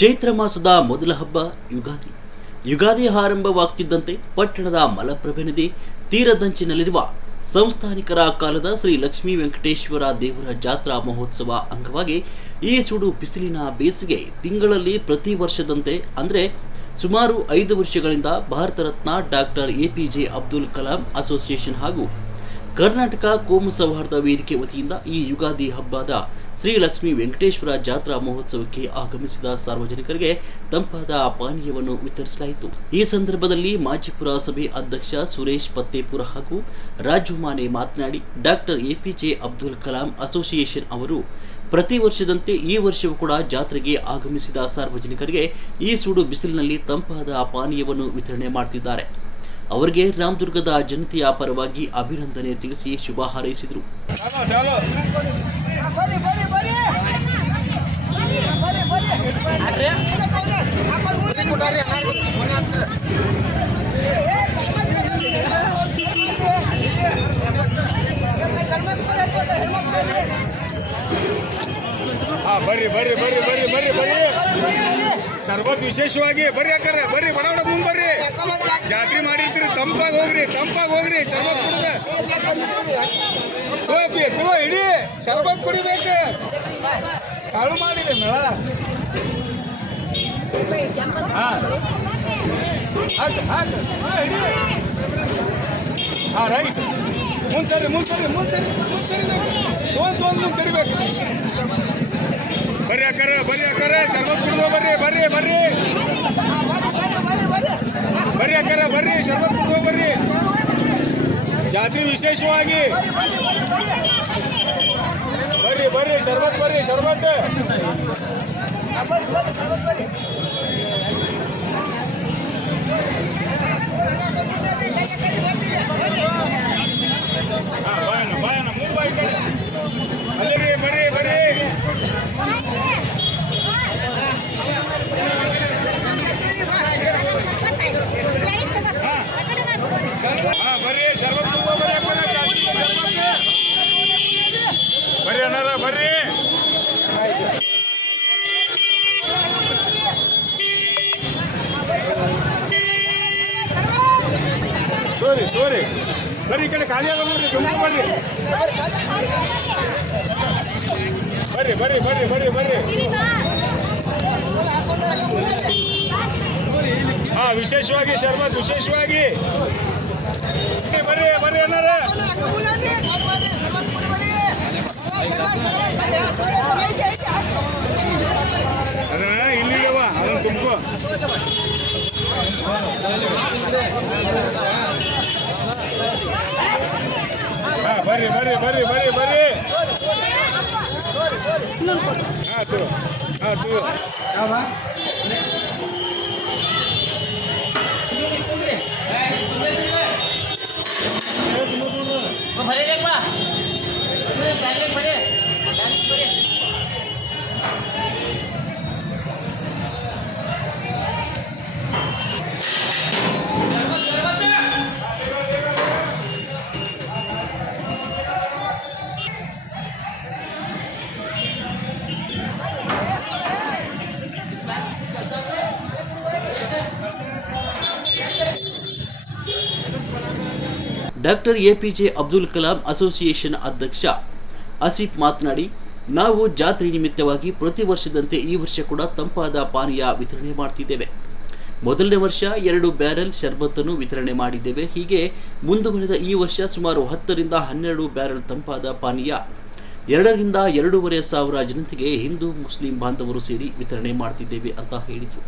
ಚೈತ್ರ ಮಾಸದ ಮೊದಲ ಹಬ್ಬ ಯುಗಾದಿ. ಯುಗಾದಿ ಆರಂಭವಾಗ್ತಿದ್ದಂತೆ ಪಟ್ಟಣದ ಮಲಪ್ರಭೆ ನದಿ ತೀರದಂಚಿನಲ್ಲಿರುವ ಸಂಸ್ಥಾನಿಕರ ಕಾಲದ ಶ್ರೀ ಲಕ್ಷ್ಮೀ ವೆಂಕಟೇಶ್ವರ ದೇವರ ಜಾತ್ರಾ ಮಹೋತ್ಸವ ಅಂಗವಾಗಿ ಈ ಸುಡು ಬಿಸಿಲಿನ ಬೇಸಿಗೆ ತಿಂಗಳಲ್ಲಿ ಪ್ರತಿ ವರ್ಷದಂತೆ ಅಂದರೆ ಸುಮಾರು 5 ವರ್ಷಗಳಿಂದ Bharat Ratna doctor APJ Abdul Kalam association ಹಾಗೂ ಕರ್ನಾಟಕ ಕೋಮು ಸೌಹಾರ್ದ ವೇದಿಕೆ ವತಿಯಿಂದ ಈ ಯುಗಾದಿ ಹಬ್ಬದ ಶ್ರೀ ಲಕ್ಷ್ಮೀ ವೆಂಕಟೇಶ್ವರ ಜಾತ್ರಾ ಮಹೋತ್ಸವಕ್ಕೆ ಆಗಮಿಸಿದ ಸಾರ್ವಜನಿಕರಿಗೆ ತಂಪಾದ ಪಾನೀಯವನ್ನು ವಿತರಿಸಲಾಯಿತು. ಈ ಸಂದರ್ಭದಲ್ಲಿ ಮಾಜಿ ಪುರಸಭೆ ಅಧ್ಯಕ್ಷ ಸುರೇಶ್ ಪತ್ತೇಪುರ ಹಾಗೂ ರಾಜು ಮಾನೆ ಮಾತನಾಡಿ, doctor APJ Abdul Kalam association ಅವರು ಪ್ರತಿ ವರ್ಷದಂತೆ ಈ ವರ್ಷವೂ ಕೂಡ ಜಾತ್ರೆಗೆ ಆಗಮಿಸಿದ ಸಾರ್ವಜನಿಕರಿಗೆ ಈ ಸುಡು ಬಿಸಿಲಿನಲ್ಲಿ ತಂಪಾದ ಪಾನೀಯವನ್ನು ವಿತರಣೆ ಮಾಡುತ್ತಿದ್ದಾರೆ. ಅವರಿಗೆ ರಾಮದುರ್ಗದ ಜನತೆಯ ಪರವಾಗಿ ಅಭಿನಂದನೆ ತಿಳಿಸಿ ಶುಭ ಹಾರೈಸಿದರು. ಬರ್ರಿ ಬರ್ರಿ ಬರ್ರಿ ಬರ್ರಿ ಬರ್ರಿ ಬರ್ರಿ ಸರ್ವತ್ ವಿಶೇಷವಾಗಿ ಬರ್ರಿ ಅಕ್ಕಾರ ಬರ್ರಿ ಬಡ ಮುಂದೆ ಬರ್ರಿ ಜಾತ್ರೆ ಮಾಡಿರ್ತೀರಿ ತಂಪಾಗಿ ಹೋಗ್ರಿ ಶರ್ಬತ್ ಕುಡಿದ ತಗೋ ಇಡೀ ಶರ್ಬತ್ ಕುಡಿಬೇಕು ಚಾಲು ಮಾಡಿದೆ ಮೇಳ ರೈಟ್ ಮುಂದೆ ಸರಿಬೇಕು ಬರ್ರಿ ಅಕ್ಕಾರ ಶರ್ಬತ್ ಕುಡಿದು ಬರ್ರಿ ಅಕ್ಕಾರ ಬರ್ರಿ ಶರ್ಬತ್ ಕುಡಿದು ಬರ್ರಿ ಜಾತ್ರೆ ವಿಶೇಷವಾಗಿ ಬರ್ರಿ ಶರ್ಬತ್ ಬಾಯನ ಮುಂಬೈ ಅಲ್ಲರಿ ಬರ್ರಿ ಬರ್ರಿ ಶರ್ಬತ್ ಬರ್ರಿ ಅನ್ನಾರ ಬರ್ರಿ ತೋರಿ ಬರ್ರಿ ಈ ಕಡೆ ಖಾಲಿ ಆಗ ನೋಡ್ರಿ ಬರ್ರಿ ವಿಶೇಷವಾಗಿ ಶರ್ಬತ್ ವಿಶೇಷವಾಗಿ ಬರ್ರಿ ಅನ್ನಾರ ಅದನ್ನ ಇನ್ನಿಲ್ಲವ ಅದನ್ನು ತುಂಬ್ಕೋ ಬರ್ರಿ doctor APJ Abdul Kalam association ಅಧ್ಯಕ್ಷ ಆಸಿಫ್ ಮಾತನಾಡಿ, ನಾವು ಜಾತ್ರೆ ನಿಮಿತ್ತವಾಗಿ ಪ್ರತಿ ವರ್ಷದಂತೆ ಈ ವರ್ಷ ಕೂಡ ತಂಪಾದ ಪಾನೀಯ ವಿತರಣೆ ಮಾಡುತ್ತಿದ್ದೇವೆ. ಮೊದಲನೇ ವರ್ಷ 2 ಬ್ಯಾರೆಲ್ ಶರ್ಬತ್ತನ್ನು ವಿತರಣೆ ಮಾಡಿದ್ದೇವೆ. ಹೀಗೆ ಮುಂದುವರೆದ ಈ ವರ್ಷ ಸುಮಾರು 10 ರಿಂದ 12 ಬ್ಯಾರೆಲ್ ತಂಪಾದ ಪಾನೀಯ 2 ರಿಂದ 2.5 ಸಾವಿರ ಜನತೆಗೆ ಹಿಂದೂ ಮುಸ್ಲಿಂ ಬಾಂಧವರು ಸೇರಿ ವಿತರಣೆ ಮಾಡುತ್ತಿದ್ದೇವೆ ಅಂತ ಹೇಳಿದರು.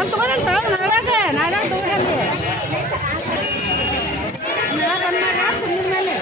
ಅಂತ ನಾಳೆ ಬಂದ್ ಮಾಡ್ಯಾರ ಕುಂದಿನ ಮೇಲೆ